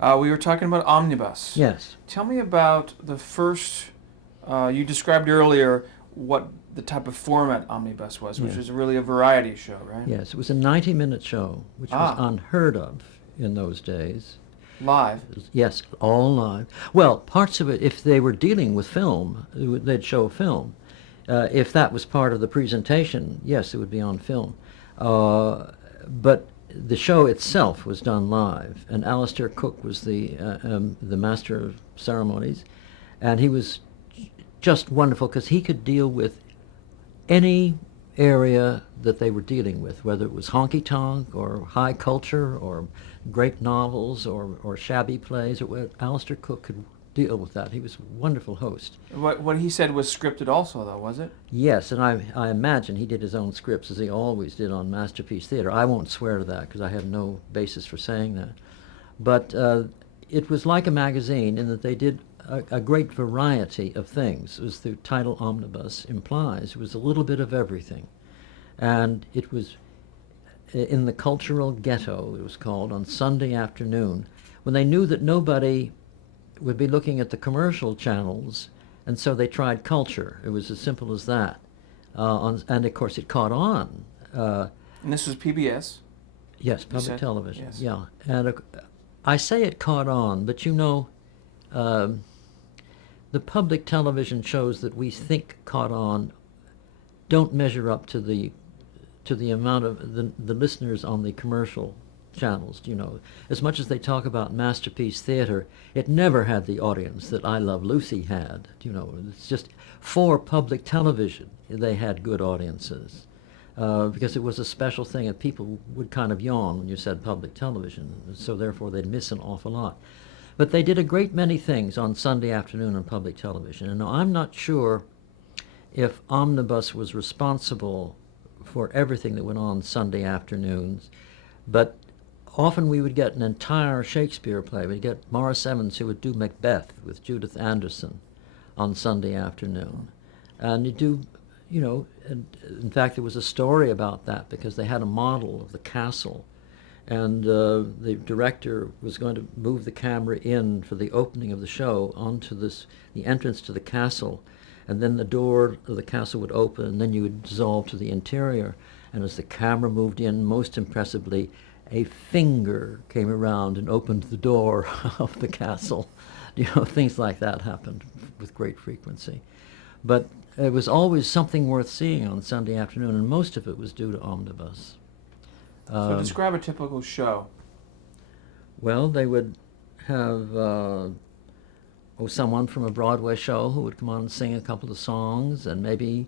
We were talking about Omnibus. Yes. Tell me about the first. You described earlier what the type of format Omnibus was, which Yeah. was really a variety show, right? Yes, it was a 90-minute show, which was Ah, unheard of in those days. live. Yes, all live. Well, parts of it, if they were dealing with film, they'd show film. If that was part of the presentation, yes, it would be on film. But the show itself was done live, and Alistair Cook was the master of ceremonies, and he was just wonderful because he could deal with any area that they were dealing with, whether it was honky tonk or high culture or great novels or shabby plays. Alistair Cook could deal with that. He was a wonderful host. What he said was scripted also, though, was it? Yes, and I imagine he did his own scripts as he always did on Masterpiece Theater. I won't swear to that because I have no basis for saying that. But it was like a magazine in that they did a great variety of things, as the title Omnibus implies. It was a little bit of everything. And it was in the cultural ghetto, it was called, on Sunday afternoon, when they knew that nobody would be looking at the commercial channels, and so they tried culture. It was as simple as that. And of course, it caught on. And this was PBS. Yes, You public said? television. Yes. Yeah, and I say it caught on, but you know, the public television shows that we think caught on don't measure up to the amount of the listeners on the commercial channels. You know, as much as they talk about Masterpiece Theater, it never had the audience that I Love Lucy had. You know, it's just for public television they had good audiences. Because it was a special thing, and people would kind of yawn when you said public television, so therefore they'd miss an awful lot. But they did a great many things on Sunday afternoon on public television, and I'm not sure if Omnibus was responsible for everything that went on Sunday afternoons, but often we would get an entire Shakespeare play. We'd get Morris Evans, who would do Macbeth with Judith Anderson on Sunday afternoon. And you do, you know, and in fact, there was a story about that because they had a model of the castle, and the director was going to move the camera in for the opening of the show onto the entrance to the castle, and then the door of the castle would open, and then you would dissolve to the interior. And as the camera moved in, most impressively, a finger came around and opened the door of the castle. You know, things like that happened with great frequency. But it was always something worth seeing on Sunday afternoon, and most of it was due to Omnibus. So describe a typical show. Well, they would have someone from a Broadway show who would come on and sing a couple of songs, and maybe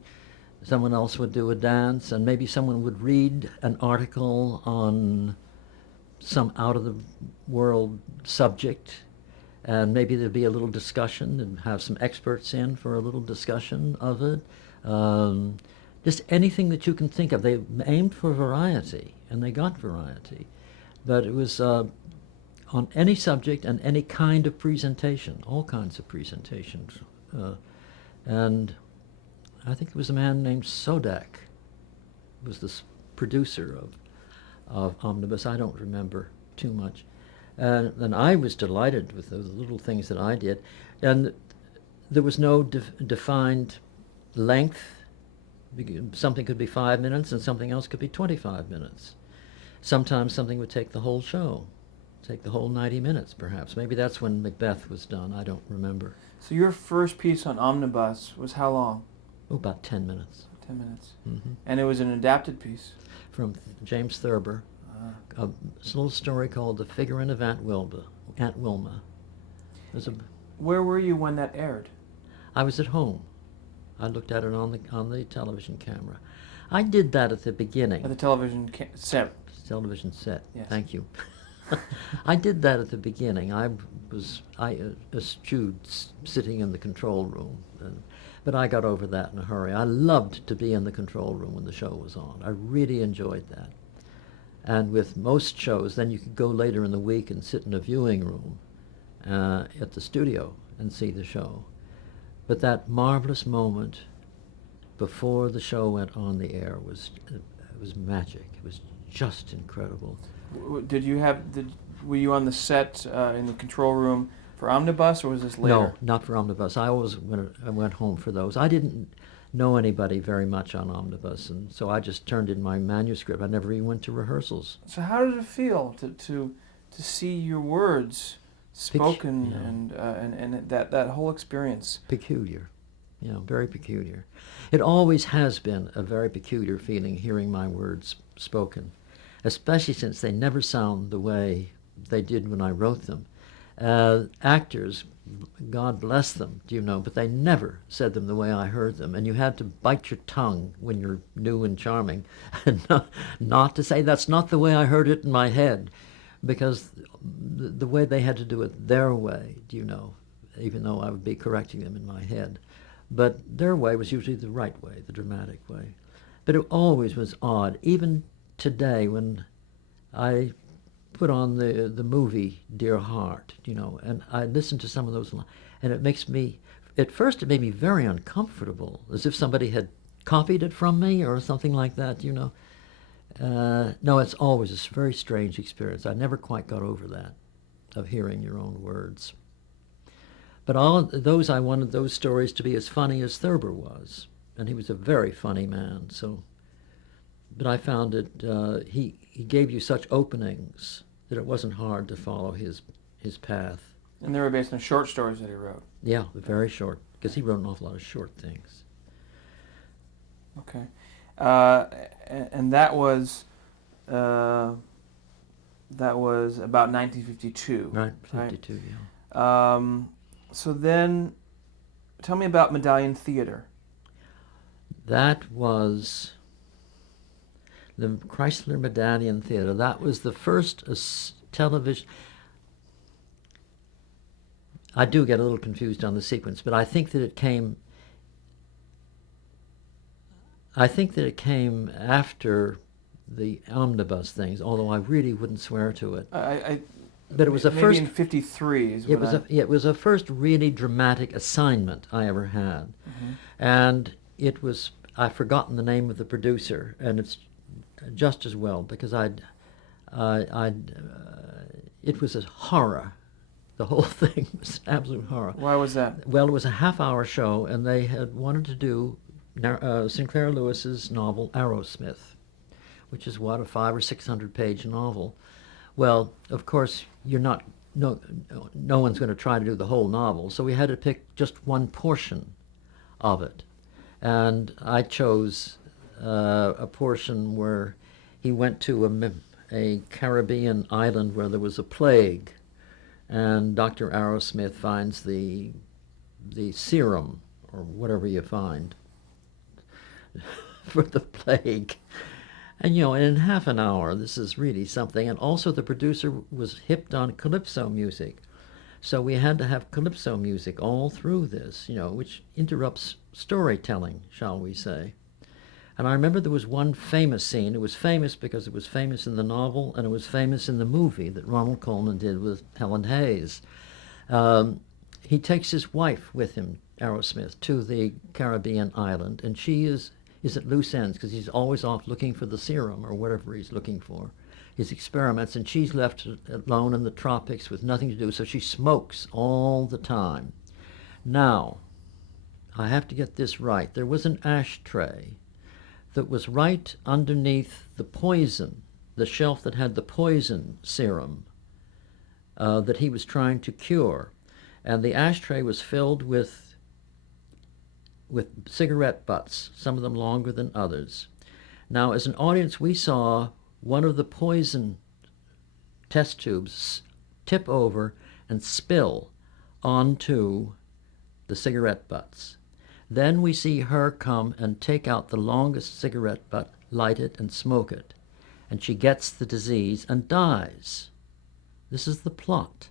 someone else would do a dance, and maybe someone would read an article on some out-of-the-world subject, and maybe there'd be a little discussion and have some experts in for a little discussion of it. Just anything that you can think of. They aimed for variety, and they got variety. But it was on any subject and any kind of presentation, all kinds of presentations. And I think it was a man named Sodak, who was the producer of Omnibus. I don't remember too much. And I was delighted with the little things that I did. And there was no defined length. Something could be 5 minutes and something else could be 25 minutes. Sometimes something would take the whole show, take the whole 90 minutes perhaps. Maybe that's when Macbeth was done. I don't remember. So your first piece on Omnibus was how long? Oh, about 10 minutes. 10 minutes. Mm-hmm. And it was an adapted piece? From James Thurber. A little story called The Figurine of Aunt Wilma. Where were you when that aired? I was at home. I looked at it on the television camera. I did that at the beginning. At the television set? Television set. Yes. Thank you. I did that at the beginning. I eschewed sitting in the control room, but I got over that in a hurry. I loved to be in the control room when the show was on. I really enjoyed that. And with most shows, then you could go later in the week and sit in a viewing room at the studio and see the show. But that marvelous moment before the show went on the air was magic. It was just incredible. Did you have were you on the set in the control room for Omnibus, or was this later? No, not for Omnibus. I went home for those. I didn't know anybody very much on Omnibus, and so I just turned in my manuscript. I never even went to rehearsals. So how did it feel to see your words spoken and that whole experience? Peculiar, very peculiar. It always has been a very peculiar feeling hearing my words spoken, especially since they never sound the way they did when I wrote them. Actors, God bless them, but they never said them the way I heard them. And you had to bite your tongue when you're new and charming and not to say, that's not the way I heard it in my head, because the way they had to do it their way, even though I would be correcting them in my head. But their way was usually the right way, the dramatic way. But it always was odd. Even today, when I put on the movie Dear Heart, and I listen to some of those, and it makes me, at first it made me very uncomfortable, as if somebody had copied it from me or something like that, No, it's always a very strange experience. I never quite got over that, of hearing your own words. But all those, I wanted those stories to be as funny as Thurber was, and he was a very funny man, so... But I found it, he gave you such openings that it wasn't hard to follow his path. And they were based on short stories that he wrote. Yeah, very short, because he wrote an awful lot of short things. Okay. And that was about 1952. Right, 52, right? Yeah. So then, tell me about Medallion Theater. That was the Chrysler Medallion Theater. That was the first television... I do get a little confused on the sequence, but I think that it came after the omnibus things, although I really wouldn't swear to it. But it was the maybe first... in 53 is it was a first really dramatic assignment I ever had. Mm-hmm. And it was... I've forgotten the name of the producer, and it's just as well, because it was a horror. The whole thing was absolute horror. Why was that? Well, it was a half-hour show, and they had wanted to do Sinclair Lewis's novel Arrowsmith, which is, a 500 or 600 page novel. Well, of course, no one's going to try to do the whole novel, so we had to pick just one portion of it. And I chose a portion where he went to a Caribbean island where there was a plague, and Dr. Arrowsmith finds the serum, or whatever you find, for the plague. And, in half an hour, this is really something. And also the producer was hipped on calypso music. So we had to have calypso music all through this, which interrupts storytelling, shall we say. And I remember there was one famous scene. It was famous because it was famous in the novel, and it was famous in the movie that Ronald Colman did with Helen Hayes. He takes his wife with him, Arrowsmith, to the Caribbean island, and she is at loose ends because he's always off looking for the serum or whatever he's looking for, his experiments, and she's left alone in the tropics with nothing to do, so she smokes all the time. Now, I have to get this right. There was an ashtray that was right underneath the poison, the shelf that had the poison serum that he was trying to cure. And the ashtray was filled with cigarette butts, some of them longer than others. Now, as an audience, we saw one of the poison test tubes tip over and spill onto the cigarette butts. Then we see her come and take out the longest cigarette butt, light it, and smoke it. And she gets the disease and dies. This is the plot.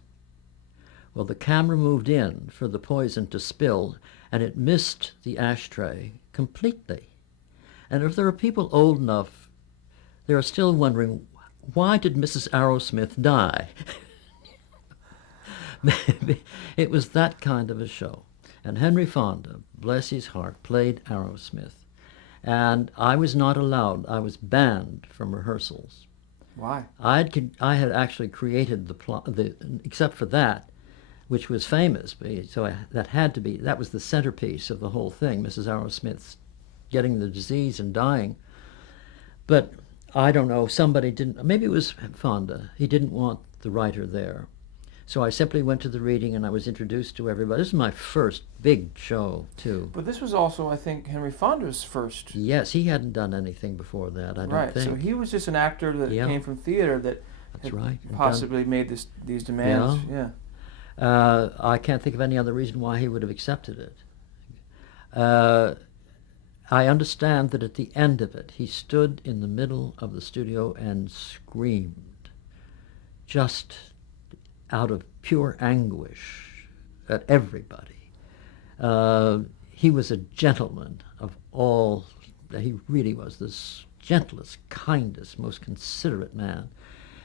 Well, the camera moved in for the poison to spill, and it missed the ashtray completely. And if there are people old enough, they are still wondering, why did Mrs. Arrowsmith die? It was that kind of a show. And Henry Fonda, bless his heart, played Arrowsmith. And I was not allowed, I was banned from rehearsals. Why? I had actually created the plot, except for that, which was famous. So that was the centerpiece of the whole thing. Mrs. Arrowsmith's getting the disease and dying. But I don't know. Somebody didn't. Maybe it was Fonda. He didn't want the writer there. So I simply went to the reading and I was introduced to everybody. This is my first big show, too. But this was also, I think, Henry Fonda's first. Yes, he hadn't done anything before that, I don't think. So he was just an actor that came from theater that That's right. possibly made these demands. I can't think of any other reason why he would have accepted it. I understand that at the end of it, he stood in the middle of the studio and screamed, just out of pure anguish at everybody. He was a gentleman of all. He really was the gentlest, kindest, most considerate man.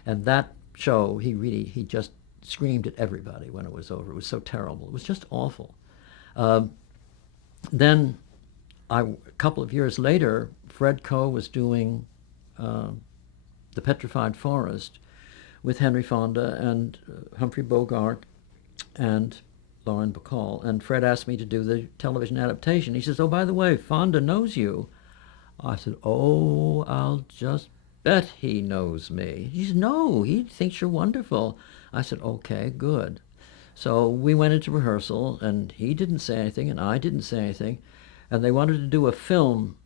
And that show, he just screamed at everybody when it was over. It was so terrible. It was just awful. Then, a couple of years later, Fred Coe was doing The Petrified Forest with Henry Fonda and Humphrey Bogart and Lauren Bacall. And Fred asked me to do the television adaptation. He says, "Oh, by the way, Fonda knows you." I said, "Oh, I'll just bet he knows me." He said, "No, he thinks you're wonderful." I said, "Okay, good." So we went into rehearsal, and he didn't say anything, and I didn't say anything. And they wanted to do a film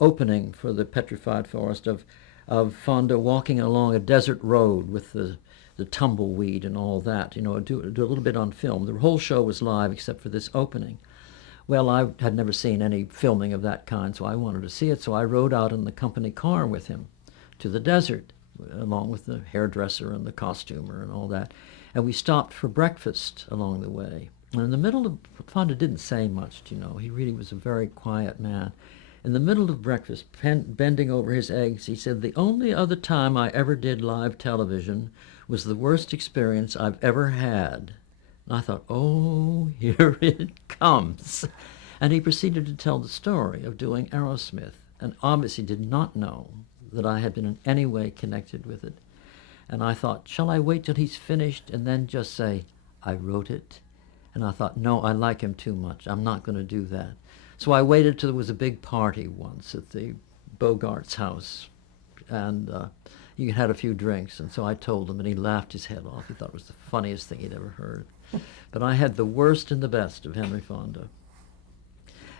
opening for The Petrified Forest of Fonda walking along a desert road with the tumbleweed and all that, do a little bit on film. The whole show was live except for this opening. Well, I had never seen any filming of that kind, so I wanted to see it, so I rode out in the company car with him to the desert, along with the hairdresser and the costumer and all that. And we stopped for breakfast along the way. And in the middle of, Fonda didn't say much, he really was a very quiet man. In the middle of breakfast, bending over his eggs, he said, "The only other time I ever did live television was the worst experience I've ever had." And I thought, oh, here it comes. And he proceeded to tell the story of doing Aerosmith, and obviously did not know that I had been in any way connected with it. And I thought, shall I wait till he's finished and then just say, "I wrote it"? And I thought, no, I like him too much. I'm not going to do that. So I waited till there was a big party once at the Bogart's house, and he had a few drinks, and so I told him, and he laughed his head off. He thought it was the funniest thing he'd ever heard. But I had the worst and the best of Henry Fonda.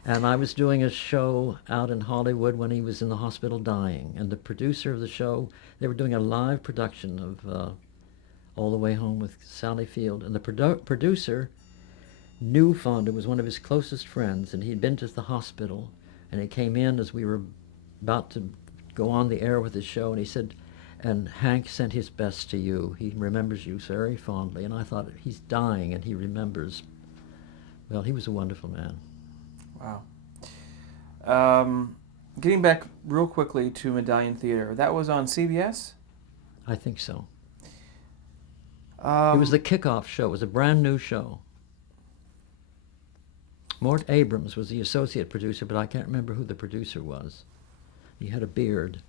And I was doing a show out in Hollywood when he was in the hospital dying, and the producer of the show, they were doing a live production of All the Way Home with Sally Field, and the producer knew Fonda, was one of his closest friends, and he'd been to the hospital, and he came in as we were about to go on the air with his show, and he said, "And Hank sent his best to you. He remembers you very fondly." And I thought, he's dying and he remembers. Well, he was a wonderful man. Wow. Getting back real quickly to Medallion Theater, that was on CBS? I think so. It was the kickoff show. It was a brand new show. Mort Abrams was the associate producer, but I can't remember who the producer was. He had a beard.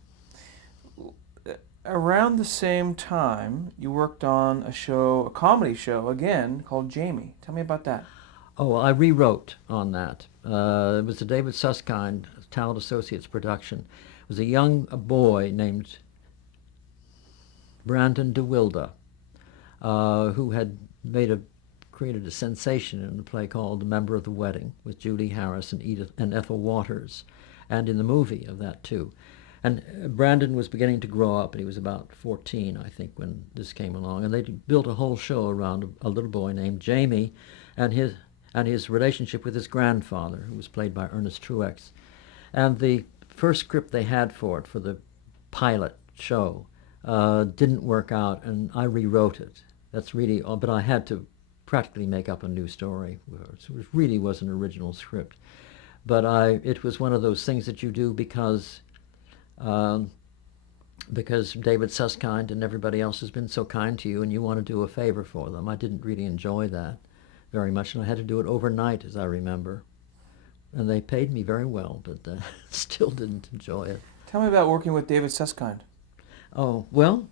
Around the same time, you worked on a comedy show, again, called Jamie. Tell me about that. Oh, I rewrote on that. It was a David Susskind Talent Associates production. It was a young boy named Brandon DeWilde, who had created a sensation in a play called The Member of the Wedding with Julie Harris and Ethel Waters, and in the movie of that too. And Brandon was beginning to grow up, and he was about 14, I think, when this came along. And they built a whole show around a little boy named Jamie and his relationship with his grandfather, who was played by Ernest Truex. And the first script they had for the pilot show didn't work out, and I rewrote it. That's really, but I had to practically make up a new story. It really was an original script. But it was one of those things that you do because David Susskind and everybody else has been so kind to you, and you want to do a favor for them. I didn't really enjoy that very much, and I had to do it overnight, as I remember. And they paid me very well, but still didn't enjoy it. Tell me about working with David Susskind. Oh, well,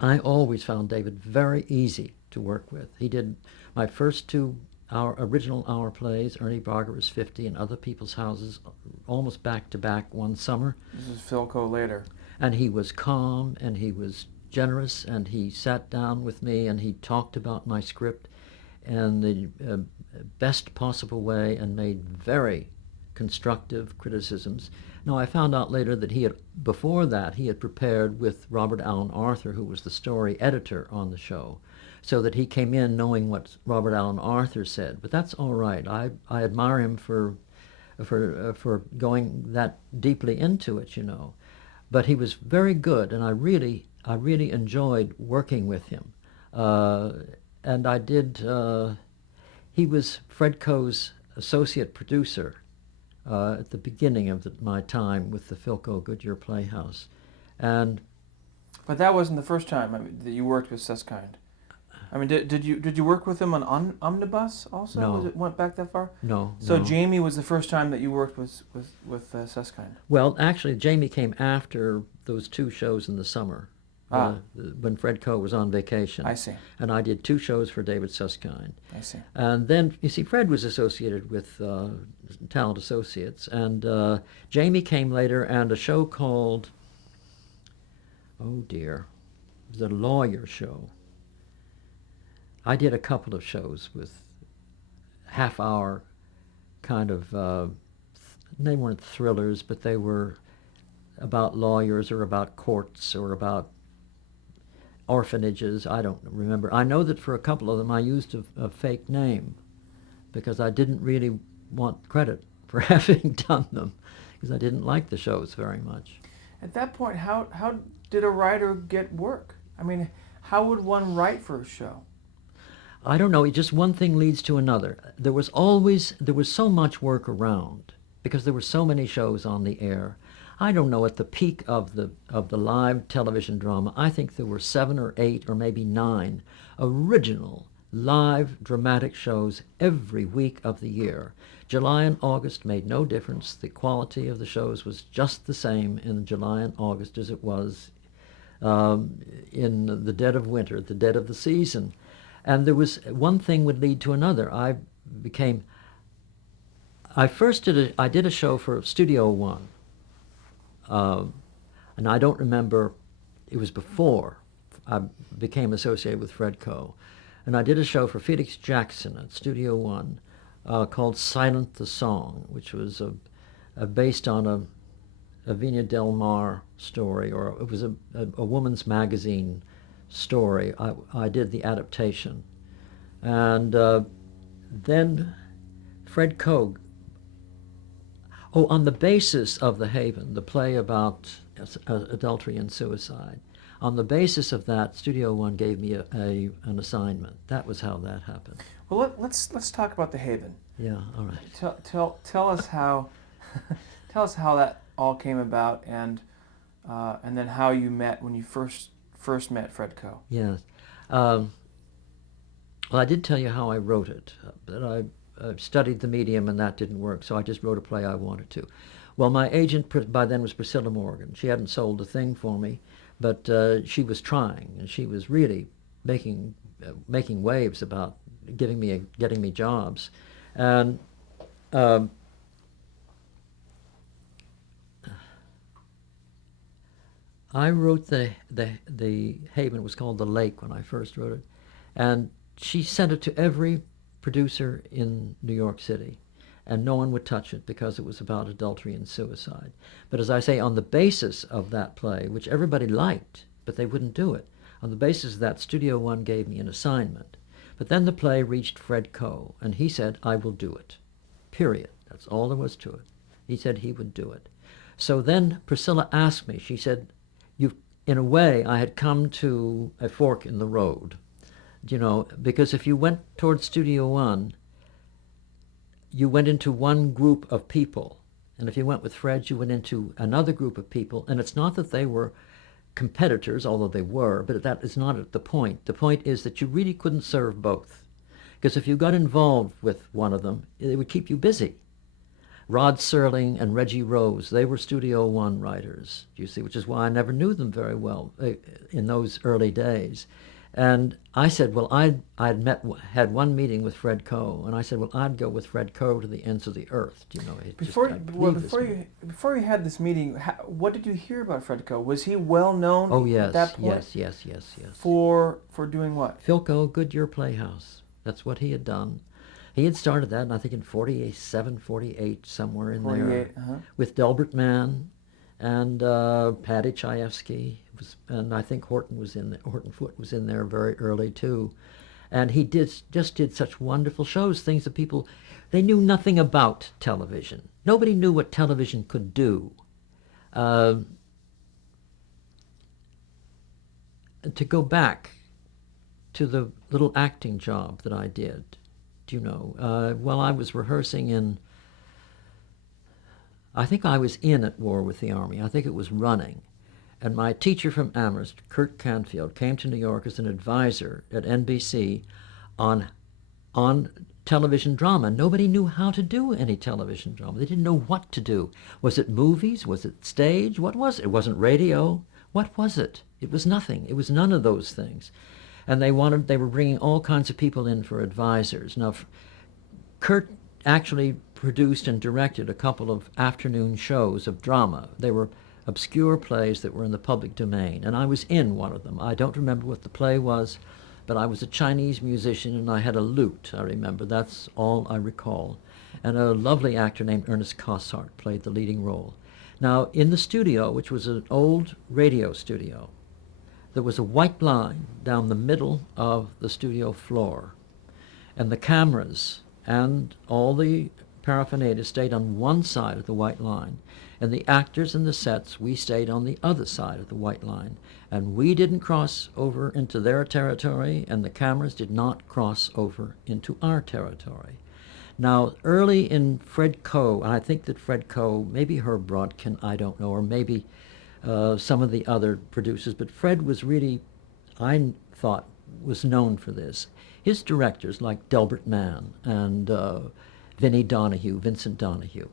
I always found David very easy to work with. He did my first two original hour plays, Ernie Barger was 50, and Other People's Houses, almost back to back one summer. This is Philco later. And he was calm, and he was generous, and he sat down with me, and he talked about my script in the best possible way and made very constructive criticisms. Now, I found out later that before that, he had prepared with Robert Allen Arthur, who was the story editor on the show, so that he came in knowing what Robert Allen Arthur said. But that's all right. I admire him for going that deeply into it, you know. But he was very good, and I really enjoyed working with him. And I did. He was Fred Coe's associate producer at the beginning of my time with the Philco Goodyear Playhouse, But that wasn't the first time that you worked with Susskind. I mean, did you work with him on Omnibus also? No. Went back that far? No. So no. Jamie was the first time that you worked with Susskind. Well, actually, Jamie came after those two shows in the summer. When Fred Coe was on vacation. I see. And I did two shows for David Susskind. I see. And then, you see, Fred was associated with Talent Associates, and Jamie came later, and a show called, oh dear, it was a lawyer show. I did a couple of shows with half-hour kind of, they weren't thrillers, but they were about lawyers or about courts or about orphanages. I don't remember. I know that for a couple of them I used a fake name because I didn't really want credit for having done them because I didn't like the shows very much. At that point, how did a writer get work? I mean, how would one write for a show? I don't know. Just one thing leads to another. There was so much work around because there were so many shows on the air. I don't know, at the peak of the live television drama, I think there were 7 or 8 or maybe 9 original live dramatic shows every week of the year. July and August made no difference. The quality of the shows was just the same in July and August as it was in the dead of winter, the dead of the season. And there was one thing would lead to another. I did a show for Studio One. And I don't remember, it was before I became associated with Fred Coe. And I did a show for Felix Jackson at Studio One called Silent the Song, which was based on a Vina Del Mar story, or it was a woman's magazine story. I did the adaptation. And then Fred Coe, on the basis of The Haven, the play about adultery and suicide, on the basis of that, Studio One gave me an assignment. That was how that happened. Well, let's talk about The Haven. Yeah, all right. Tell us how tell us how that all came about, and then how you met when you first met Fred Coe. Yes. Well, I did tell you how I wrote it. That I studied the medium and that didn't work, so I just wrote a play I wanted to. Well, my agent by then was Priscilla Morgan. She hadn't sold a thing for me, but she was trying, and she was really making waves about getting me jobs. And I wrote the Haven. It was called The Lake when I first wrote it, and she sent it to every producer in New York City, and no one would touch it because it was about adultery and suicide. But as I say, on the basis of that play, which everybody liked, but they wouldn't do it, on the basis of that, Studio One gave me an assignment. But then the play reached Fred Coe, and he said, I will do it. Period. That's all there was to it. He said he would do it. So then Priscilla asked me, she said, in a way, I had come to a fork in the road. You know, because if you went towards Studio One, you went into one group of people. And if you went with Fred, you went into another group of people. And it's not that they were competitors, although they were, but that is not the point. The point is that you really couldn't serve both. Because if you got involved with one of them, it would keep you busy. Rod Serling and Reggie Rose, they were Studio One writers, you see, which is why I never knew them very well in those early days. And I said, well, had one meeting with Fred Coe, and I said, well, I'd go with Fred Coe to the ends of the earth. You know, Before you had this meeting, what did you hear about Fred Coe? Was he well known Oh at that yes, point? yes. For doing what? Philco Goodyear Playhouse. That's what he had done. He had started that, and I think in 47, 48, somewhere in 48, there, with Delbert Mann and Paddy Chayefsky, and I think Horton Foote was in there very early too. And he just did such wonderful shows, things that people, they knew nothing about television. Nobody knew what television could do. To go back to the little acting job that I did, you know, while I was rehearsing I think I was in at War with the Army. I think it was running. And my teacher from Amherst, Kurt Canfield, came to New York as an advisor at NBC on television drama. Nobody knew how to do any television drama. They didn't know what to do. Was it movies? Was it stage? What was it? It wasn't radio. What was it? It was nothing. It was none of those things. And they were bringing all kinds of people in for advisors. Now, Kurt actually produced and directed a couple of afternoon shows of drama. They were obscure plays that were in the public domain, and I was in one of them. I don't remember what the play was, but I was a Chinese musician and I had a lute, I remember. That's all I recall. And a lovely actor named Ernest Cossart played the leading role. Now, in the studio, which was an old radio studio, there was a white line down the middle of the studio floor, and the cameras and all the paraphernalia stayed on one side of the white line, and the actors and the sets, we stayed on the other side of the white line, and we didn't cross over into their territory, and the cameras did not cross over into our territory. Now, early in Fred Coe, and I think that Fred Coe, maybe Herb Brodkin, I don't know, or maybe some of the other producers, but Fred was really, I thought, was known for this. His directors, like Delbert Mann and Vincent Donahue,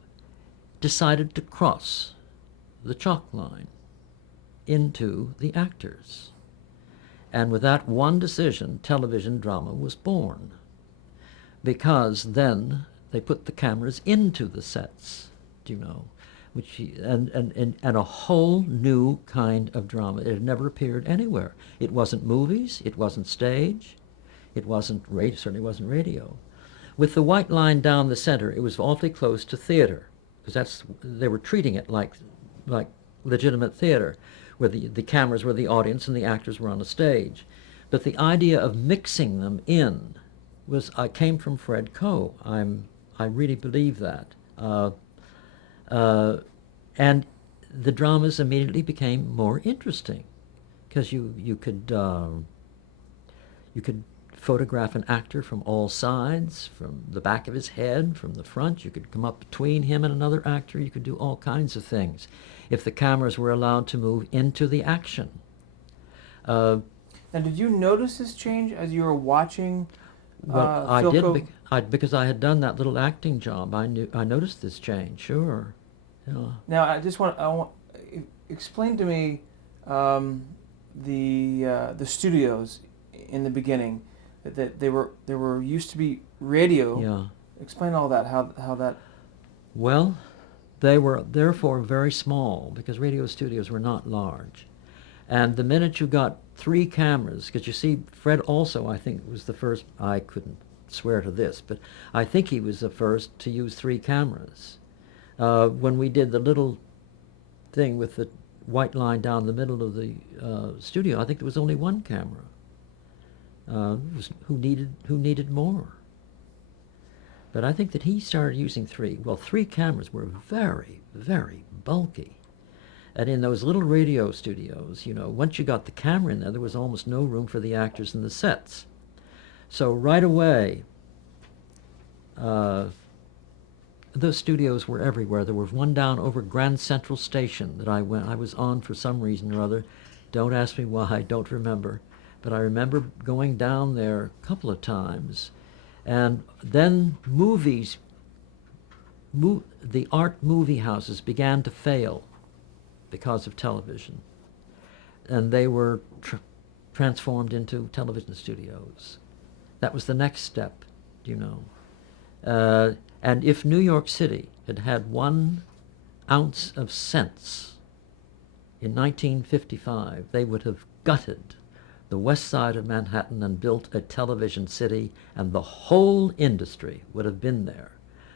decided to cross the chalk line into the actors. And with that one decision, television drama was born. Because then they put the cameras into the sets, you know, and a whole new kind of drama. It had never appeared anywhere. It wasn't movies, it wasn't stage, it wasn't radio, certainly wasn't radio. With the white line down the center, it was awfully close to theater, because they were treating it like legitimate theater, where the cameras were the audience and the actors were on a stage. But the idea of mixing them in came from Fred Coe. I really believe that. And the dramas immediately became more interesting, because you could photograph an actor from all sides, from the back of his head, from the front. You could come up between him and another actor. You could do all kinds of things if the cameras were allowed to move into the action. Now, did you notice this change as you were watching? Well, I did because I had done that little acting job. I noticed this change. Sure. Yeah. Now, I want explain to me the studios in the beginning. That there were used to be radio. Yeah. Explain all that. How that. Well, they were therefore very small, because radio studios were not large. And the minute you got 3 cameras, because you see, Fred also, I think, was the first, I couldn't swear to this, but I think he was the first to use 3 cameras. When we did the little thing with the white line down the middle of the studio, I think there was only 1 camera. Who needed more. But I think that he started using 3. Well, 3 cameras were very, very bulky. And in those little radio studios, you know, once you got the camera in there was almost no room for the actors in the sets. So right away, those studios were everywhere. There was one down over Grand Central Station that I was on for some reason or other. Don't ask me why, I don't remember. But I remember going down there a couple of times. And then movies the art movie houses began to fail because of television, and they were transformed into television studios. That was the next step, you know. And if New York City had had 1 ounce of sense in 1955, they would have gutted the west side of Manhattan and built a television city, and the whole industry would have been there.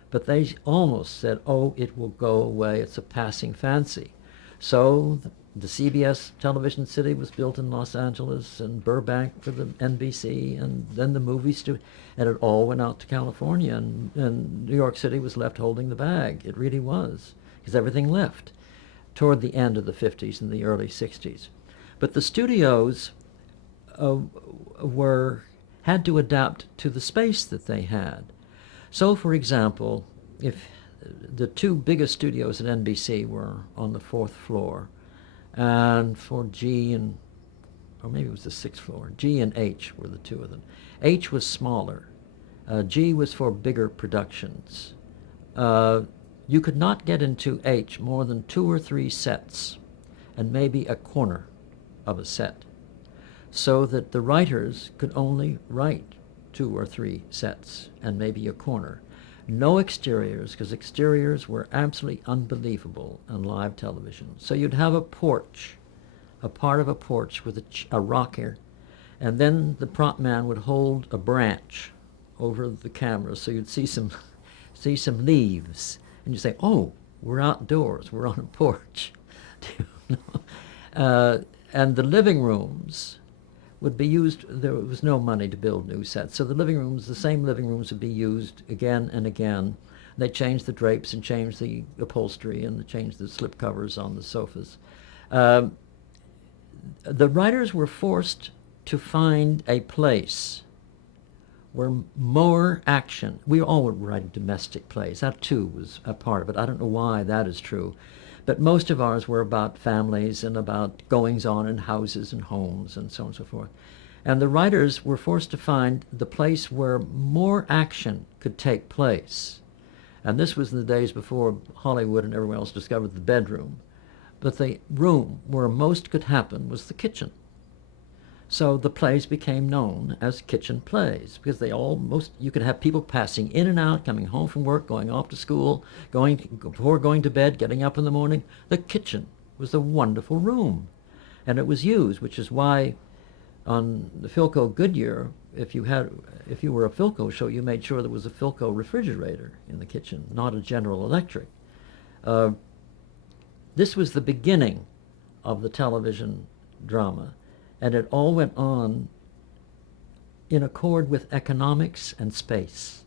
But they almost said, oh, it will go away, it's a passing fancy. So the CBS television city was built in Los Angeles, and Burbank for the NBC, and then the movie studio, and it all went out to California, and New York City was left holding the bag. It really was, because everything left toward the end of the 50s and the early 60s. But the studios had to adapt to the space that they had. So, for example, if the 2 biggest studios at NBC were on the 4th floor, and for G and, or maybe it was the 6th floor, G and H were the 2 of them. H was smaller. G was for bigger productions. You could not get into H more than 2 or 3 sets, and maybe a corner of a set, so that the writers could only write 2 or 3 sets and maybe a corner. No exteriors, because exteriors were absolutely unbelievable on live television. So you'd have a porch, a part of a porch with a rocker, and then the prop man would hold a branch over the camera, so you'd see some leaves, and you say, oh, we're outdoors, we're on a porch. And the living rooms would be used. There was no money to build new sets, so the same living rooms would be used again and again. They changed the drapes and changed the upholstery and they changed the slip covers on the sofas. The writers were forced to find a place where more action. We all were writing domestic plays. That too was a part of it. I don't know why that is true. But most of ours were about families and about goings-on in houses and homes and so on and so forth. And the writers were forced to find the place where more action could take place. And this was in the days before Hollywood and everyone else discovered the bedroom. But the room where most could happen was the kitchen. So the plays became known as kitchen plays, because you could have people passing in and out, coming home from work, going off to school, before going to bed, getting up in the morning. The kitchen was a wonderful room, and it was used, which is why on the Philco Goodyear, if you were a Philco show, you made sure there was a Philco refrigerator in the kitchen, not a General Electric. This was the beginning of the television drama. And it all went on in accord with economics and space.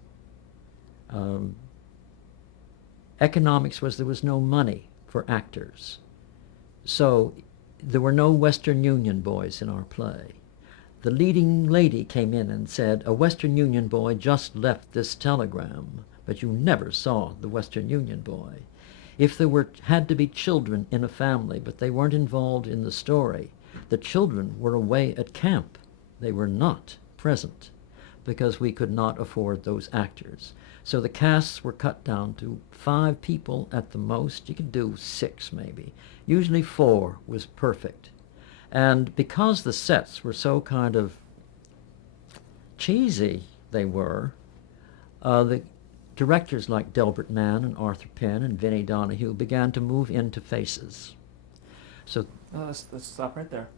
Economics was there was no money for actors. So there were no Western Union boys in our play. The leading lady came in and said, a Western Union boy just left this telegram, but you never saw the Western Union boy. If there had to be children in a family, but they weren't involved in the story, the children were away at camp. They were not present because we could not afford those actors. So the casts were cut down to 5 people at the most. You could do 6 maybe. Usually 4 was perfect. And because the sets were so kind of cheesy, the directors like Delbert Mann and Arthur Penn and Vinnie Donahue began to move into faces. So let's stop right there.